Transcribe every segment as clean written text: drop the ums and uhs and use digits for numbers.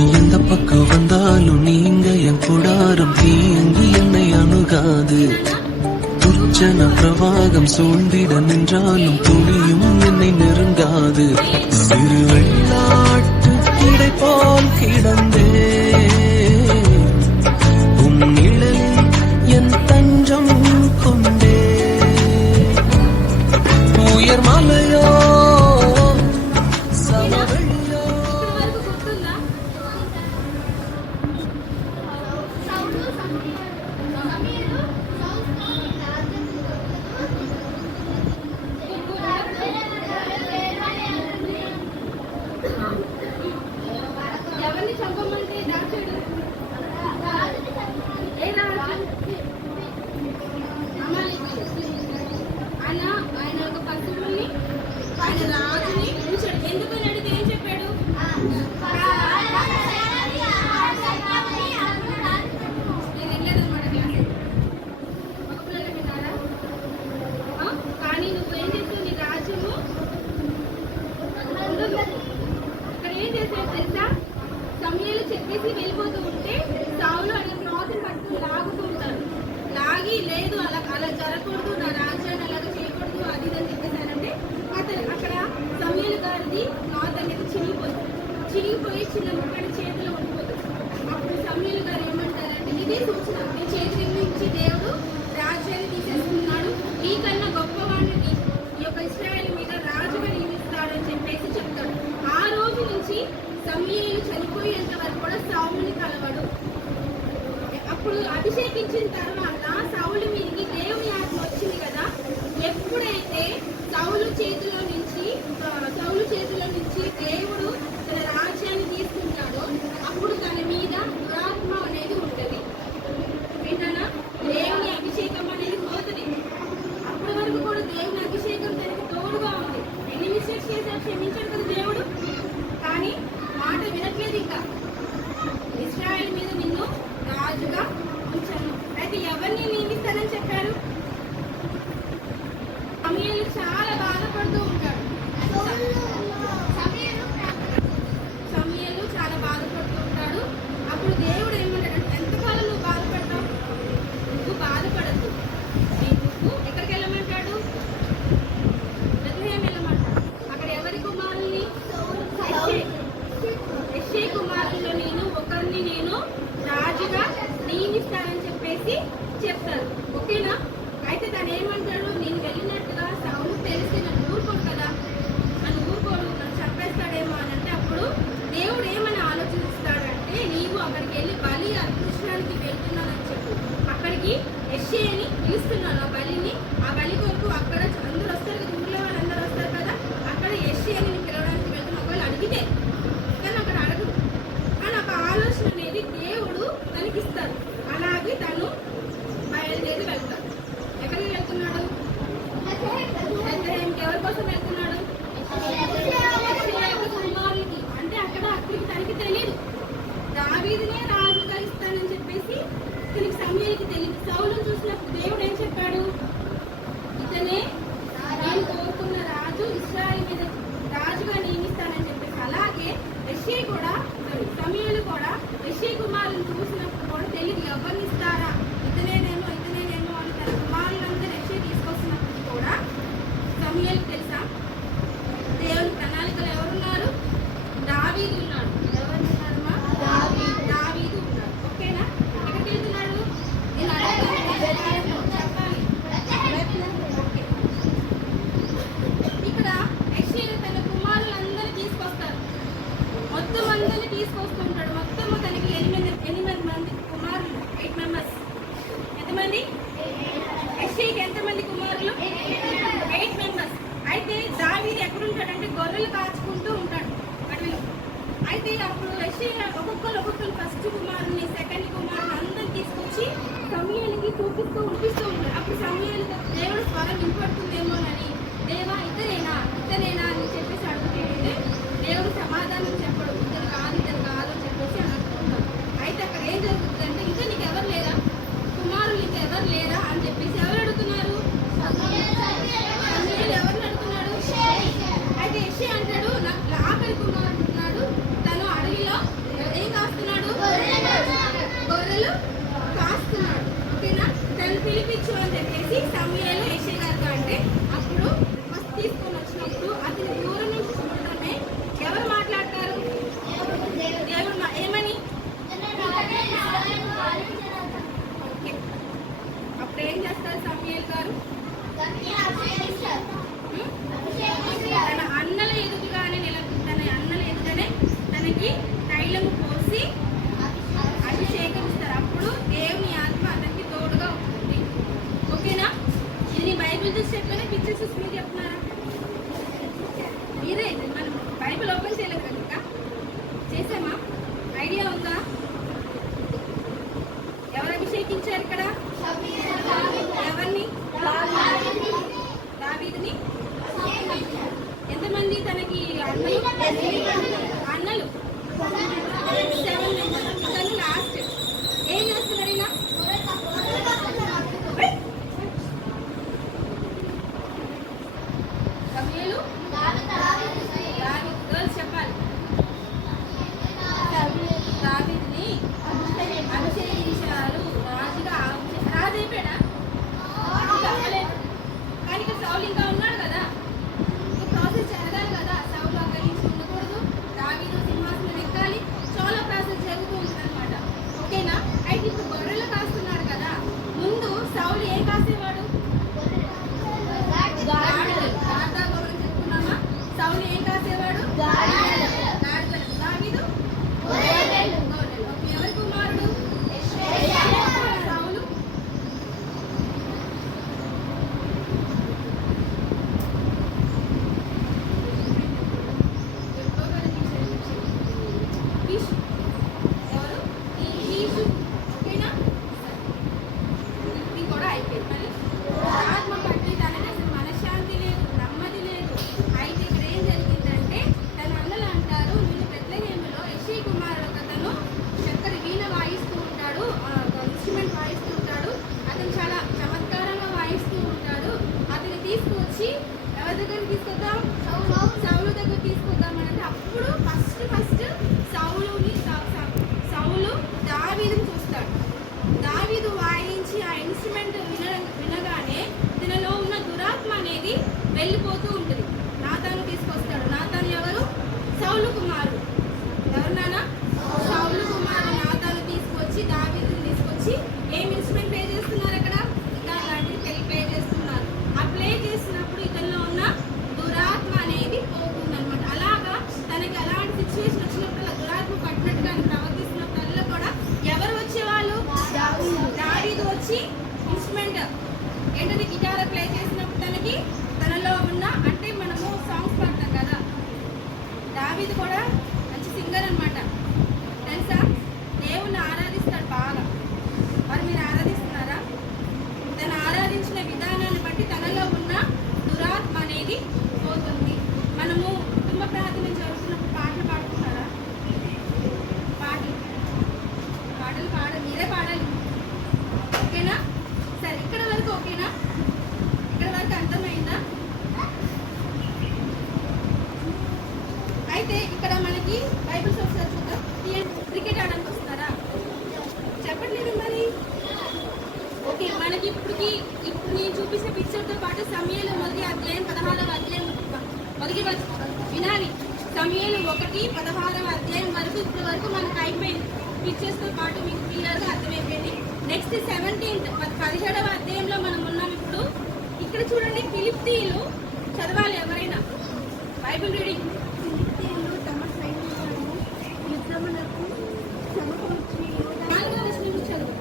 எந்த பக்கம் வந்தாலும் நீங்க என் கூடாரம் தீயங்கி என்னை அணுகாது. துர்ச்சன பிரவாகம் சூழ்ந்திட நின்றாலும் துணியும் என்னை நெருங்காது. சிறு வெள்ளாட்டு கிடை போல் கிடந்தே நிழலில் என் தஞ்சம் கொண்டே. உயர் மலையோ ఎవరిని చంపమంటే దాచుడు ఆయన ఒక పశువుల్ని ఆయన రాజుని ఉంచాడు. ఎందుకని అడిగితే ఏం చెప్పాడు? నేను వెళ్ళలేదన్నమాట క్లాస్. ఒక పిల్లలు విన్నారా? కానీ నువ్వేం చేస్తావు? నీ రాజ్యము ఇక్కడ ఏం చేసావు తెలుసా? సమయాలు చెప్పేసి వెళ్ళిపోతూ ఉంటే సౌలు అనే క్లాత్ని పట్టుకుని లాగుతూ ఉంటారు. లాగి లేదు అలా అలా జరగకూడదు, నా రాజ్యాన్ని అలాగ చేయకూడదు, అది అని చెప్పేసారంటే అక్కడ సమయాలు గారిది క్లాత్ అనేది చినిగిపోయి చిన్న ముక్కడి చేతిలో ఉండిపోతుంది. అప్పుడు సమయాలు గారు ఏమంటారంటే, ఇదే సూచన, మీ చేతి నుంచి దేవుడు రాజ్యాన్ని తీసేసుకున్నాడు, మీకన్నా గొప్పవాడిని ఈ యొక్క ఇశ్రాయేలు మీద రాజుగా నియమిస్తాడు అని చెప్పేసి చెప్తాడు. ఆ రోజు నుంచి సమూయేలు చనిపోయేంత వరకు కూడా సౌలుని కలవడు. అప్పుడు అభిషేకించిన తర్వాత సౌలు మీదకి దేవుని ఆత్మ వచ్చింది కదా. ఎప్పుడైతే సౌలు చేతిలో నుంచి దేవుడు తన రాజ్యాన్ని తీసుకుంటాడో అప్పుడు తన మీద దురాత్మ అనేది ఉంటుంది. వింటానా? దేవుని అభిషేకం అనేది పోతుంది. అప్పటి వరకు కూడా దేవుని అభిషేకం తనకి తోడుగా ఉంది. ఎన్ని మిస్టేక్స్ చేశారు, క్షమించాడు కదా దేవుడు. కానీ మాట వినట్లేదు. ఇంకా ఇశ్రాయేలు మీద నిన్ను రాజుగా ఉంచాను. అయితే ఎవరిని నియమిస్తానని చెప్పారు? సమూయేలు చాలా బాధపడుతూ ఉంటాడు. సమూయేలు చాలా బాధపడుతూ ఉంటాడు. అప్పుడు దేవుడు ఏమంటాడంటే, ఎంతకాలం నువ్వు బాధపడతావు? నువ్వు బాధపడద్దు, నువ్వు ఎక్కడికి వెళ్ళమంటాడు? బెత్లెహేము వెళ్ళమంటాడు. అక్కడ ఎవరి కుమారుల్ని? యెష్షయి కుమారుల్లో ఒకరిని నేను రాజుగా నియమిస్తానని చెప్పేసి చెప్తారు. ఓకేనా? అయితే తను ఏమంటాడు? నేను వెళ్ళినట్టుగా సౌలు తెలిసి నన్ను ఊరుకోడు కదా, నన్ను చంపేస్తాడేమో అని అంటే, అప్పుడు దేవుడు ఏమని ఆలోచిస్తాడంటే, నీవు అక్కడికి వెళ్ళి బలి అర్పించడానికి వెళ్తున్నానని చెప్పు. అక్కడికి యెష్షయిని పిలుస్తున్నాను, ఆ బలిని. ఆ బలి కొరకు అక్కడ అందరూ వస్తారు కదా, ఊళ్ళో వాళ్ళందరూ వస్తారు కదా. అక్కడ యెష్షయిని పిలవడానికి వెళ్తున్నా. ఒకవేళ అడిగితే, కానీ అక్కడ అడగదు. కానీ ఒక ఆలోచన అనేది దేవుడు తనకిస్తాడు. అలాగే తను బయలుదేరి వెళ్తాడు. ఎక్కడికి వెళ్తున్నాడు? బెత్లెహేముకి. ఎవరి కోసం వెళ్తున్నాడు? కుమారుడికి. అంటే అక్కడికి తనకి తెలియదు దావీదునే రాజుగా ఇస్తానని చెప్పేసి తనకి సమూయేలుకి తెలియదు. సౌలును చూసినప్పుడు దేవుడు ఏం చెప్పాడు? ఇతనే నేను కోరుకున్న రాజు, ఇశ్రాయేలు మీద రాజుగా నియమిస్తానని చెప్పేసి. అలాగే యెష్షయి కూడా, సమూయేలు కూడా యెష్షయి కుమారులను చూసినప్పుడు కూడా తెలియదు ఎవరిని ఇస్తారా, ఇతనేనేమో అని తన కుమారులంతా యెష్షయి తీసుకొస్తున్నప్పుడు కూడా సమూయేలుకి తెలుసా దేవుని ప్రణాళికలు ఎవరున్నారు? దావీదు ఉన్నాడు. ఎవరున్నారమ్మా? దావీదు ఉన్నాడు. ఓకేనా? ఎక్కడికి వెళ్తున్నాడు? చెప్పాలి. ఓకే. ఇక్కడ యెష్షయి తన కుమారులందరినీ తీసుకొస్తారు. మొత్తం అందరినీ తీసుకొస్తుంటాడు. మొత్తము తనకి 8 మంది కుమారులు, 8 మెంబర్స్. ఎంతమంది? యెష్షయికి ఎంతమంది కుమారులు? 8 మెంబర్స్. అయితే దావీదు ఎక్కడుంటాడంటే గొర్రెలు కాచుకుంటూ ఉంటాడు అడవిలో. అయితే అప్పుడు యెష్షయి ఒక్కొక్కరు ఫస్ట్ కుమారుని, సెకండ్ కుమారుని అందరిని తీసుకొచ్చి సమూయేలుకి చూపిస్తూ ఉంటాడు. అప్పుడు సమూయేలు దేవుడు స్వరం వినపడుతుందేమోనని, దేవా ఇతనేనా అని చెప్పేసి అడుగుతుంటే దేవుడు సమాధానం చెప్పడు. ఇతను కాదు అని చెప్పేసి అనుకుంటాడు. అయితే అక్కడ ఏం జరుగుతుందంటే, ఇంకా నీకు ఎవరు లేరా కుమారులు, ఇంకా ఎవరు లేరా అని చెప్పేసి ఎవరు అడుగుతున్నారు? సమూయేలు ఎవరిని అడుగుతున్నాడు? అయితే యెష్షయి అంటాడు, నాకు ఆఖరి కుమారుడు ఉన్నాడు, తను అడవిలో ఏం తైలము పోసి అభిషేకం ఇస్తారు. అప్పుడు దేవుని ఆత్మ అతనికి తోడుగా ఉంటుంది. ఓకేనా? ఇది నీ బైబిల్ చూసి చెప్పినా పిక్చర్స్ చూసి మీరు చెప్తున్నారా? మీరే మనం బైబిల్ ఓపెన్ చేయలేదు కదా, ఇంకా చేసామా? ఐడియా ఉందా? ఎవరు అభిషేకించారు ఇక్కడ? ఎవరిని? దావీదుని. ఎంతమంది తనకి అన్నలు? 7 members. తను లాస్ట్. ఏం చేస్తున్నారు ఈయన? సమూయేలు గర్ల్స్ చెప్పాలి. దావీదుని అభిషేకించారు రాజుగా. రాజు అయిపోయాడా? కానీ ఇక్కడ సౌలు ఇంకా ఉన్నాడు కదా, ఈ ప్రాసెస్ జరగాలి కదా. సౌలు అక్కడి నుంచి ఉండకూడదు, దావీదు సింహాసనం ఎక్కాలి, చాలా ప్రాసెస్ జరుగుతూ ఉంటుంది అనమాట. ఓకేనా? అయితే ఇప్పుడు గొర్రెలు కాస్తున్నాడు కదా, ముందు సౌలు ఏం కాసేవాడు? గాడిదలు చెప్పుకున్నామా? సౌలు ఏం కాసేవాడు? గాడిదలు. దావీదు గొర్రెలు. ఎవరి కుమారుడు? సౌలు ఎవరు? ఓకేనా? ఇది కూడా అయిపోయింది. మళ్ళీ ఆత్మ పట్టి తనకి అసలు మనశ్శాంతి లేదు, నెమ్మది లేదు. అయితే ఇక్కడ ఏం జరిగిందంటే తన అన్నలు అంటారు, వీళ్ళు బెత్లెహేములో యెషీ కుమారుడు ఒకతను చక్కటి వీణ వాయిస్తూ ఉంటాడు, ఇన్స్ట్రుమెంట్ వాయిస్తూ ఉంటాడు. అతను చాలా చమత్కారంగా వాయిస్తూ ఉంటాడు. అతన్ని తీసుకువచ్చి ఎవరి దగ్గర తీసుకొద్దాం? సౌలు దగ్గర తీసుకొద్దాం అంటే అప్పుడు ఫస్ట్ సౌలు దావీదుని చూస్తాడు. దావీదు వాయించి ఆ ఇన్స్ట్రుమెంట్ వినగానే తనలో ఉన్న దురాత్మ అనేది వెళ్ళిపోతూ ఉంటుంది. నాతాను తీసుకొస్తాడు. నాతాను ఎవరు? సౌలు కుమారుడు. ఎవరు నాన్న? సౌలు కుమారుడు నాతాను తీసుకొచ్చి దావీదుని తీసుకొచ్చి ఏం ఇన్స్ట్రుమెంట్ ప్లే చేస్తున్నారు అక్కడ? గిటార్ లాంటిది ప్లే చేస్తున్నారు. ఆ ప్లే చేసినప్పుడు ఇతనిలో ఉన్న దురాత్మ అనేది పోతుంది అనమాట. అలాగా తనకి అలాంటి సిచ్యువేషన్ వచ్చినప్పుడు అలా దురాత్మ పట్టినట్టుగా ఆయన ప్రవర్తిస్తున్నప్పుడల్లా కూడా ఎవరు వచ్చేవాళ్ళు? దావీదు వచ్చి ఇన్స్ట్రుమెంట్ ఏంటంటే గిటార్ ప్లే చేసినప్పుడు తనలో ఉన్న, అంటే మనము సాంగ్స్ పాడతాం కదా, దావీదు కూడా మంచి సింగర్ అనమాట. తెలుసా? దేవుణ్ణి ఆరాధిస్తాడు బాగా. మరి మీరు ఆరాధిస్తున్నారా? తను ఆరాధించిన విధానాన్ని బట్టి తనలో ఉన్న దురాత్మ అనేది పోతుంది. మనము కుటుంబ ప్రార్థన జరుగుతున్నప్పుడు పాటలు పాడుతున్నారా? పాటలు పాడాలి, మీరే పాడాలి. ఓకేనా? సరే, ఇక్కడ వరకు ఓకేనా? ఇక్కడ వరకు అర్థమైందా? అయితే ఇక్కడ మనకి బైబిల్స్ ఒకసారి చూద్దాం. క్రికెట్ ఆడడానికి వస్తున్నారా? చెప్పట్లేదు మరి. ఓకే, మనకి ఇప్పుడు నేను చూపించిన పిక్చర్తో పాటు సమూయేలు మొదటి అధ్యాయం 16వ అధ్యాయం వినాలి. సమూయేలు 1:16వ అధ్యాయం వరకు ఇప్పటి వరకు మనకు అయిపోయింది. పిక్చర్స్తో పాటు మీకు క్లియర్గా అర్థమైపోయింది. నెక్స్ట్ 17వ అధ్యాయంలో మనం ఉన్నాం ఇప్పుడు. ఇక్కడ చూడండి, ఫిలిష్తీయులు చదవాలి ఎవరైనా బైబిల్ రీడింగ్. ఫిలిష్తీయులు తమ సైన్యాలను యుద్ధములకు సమకూర్చి 4వ వచనం చదువు.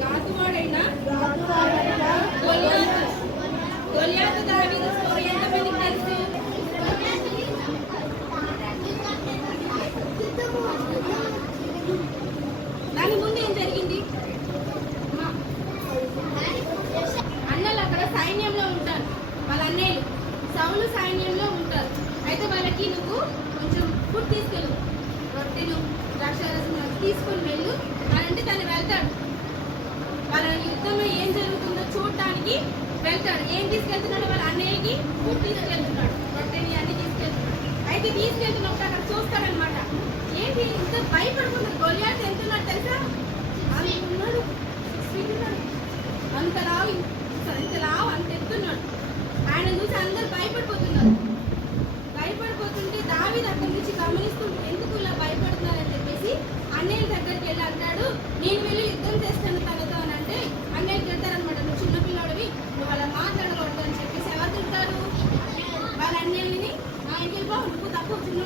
గాతువాడైన గొల్యాతు దావీదు స్టోరీ ఎంతమందికి తెలుసు? దాని ముందు ఏం జరిగింది? అన్నలు అక్కడ సైన్యంలో ఉంటారు, వాళ్ళ అన్నయ్యలు సౌలు సైన్యంలో ఉంటారు. అయితే వాళ్ళకి నువ్వు కొంచెం ఫుడ్ తీసుకెళ్ళు, రొట్టెలు ద్రాక్షారసం తీసుకొని వెళ్ళు అని అంటే తను వెళ్తాడు. వాళ్ళ యుద్ధంలో ఏం జరుగుతుందో చూడటానికి వెళ్తాడు. ఏం తీసుకెళ్తున్నాడు? వాళ్ళ అన్నయ్యకి ఫుడ్ తీసుకెళ్తున్నాడు, రొట్టెని అన్ని తీసుకెళ్తున్నాడు. అయితే తీసుకెళ్తున్నప్పుడు అక్కడ చూస్తాడనమాట. ఏంటి ఇంత భయపడుతున్నారు? గొల్యాతు ఎంత ఉన్నాడు తెలుసా? అంటున్నాడు, అంతలావు అంత ఎత్తున్నాడు. ఆయన చూసి అందరు భయపడిపోతున్నారు. భయపడిపోతుంటే దావీదు అక్కడి నుంచి గమనిస్తూ ఎందుకు ఇలా భయపడుతున్నారని చెప్పేసి అన్నయ్య దగ్గరికి వెళ్ళి అంటాడు, నేను వెళ్ళి యుద్ధం చేస్తాను తనతో అని అంటే అన్నయ్య తిడతారనమాట. నువ్వు చిన్నపిల్లాడివి, నువ్వు అలా మాట్లాడకూడదు అని చెప్పేసి ఎవరు తింటారు? వాళ్ళ అన్నయ్యని ఆయనకి వెళ్ళిపో, నువ్వు తక్కువ చిన్న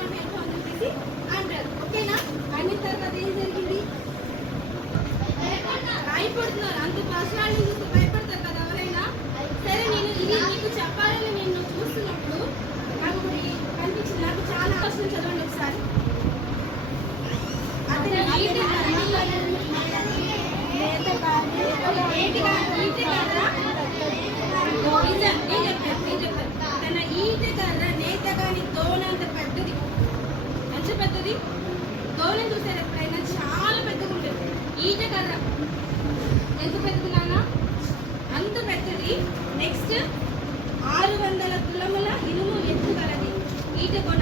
పెద్దది. దోణం చూసారు ఎప్పుడైనా? చాలా పెద్దగా ఉంటుంది. ఈట కర్ర ఎంత పెద్దదిలానా? అంత పెద్దది. నెక్స్ట్ 600 తులముల ఇనుము ఎత్తు గలది ఈట కొన.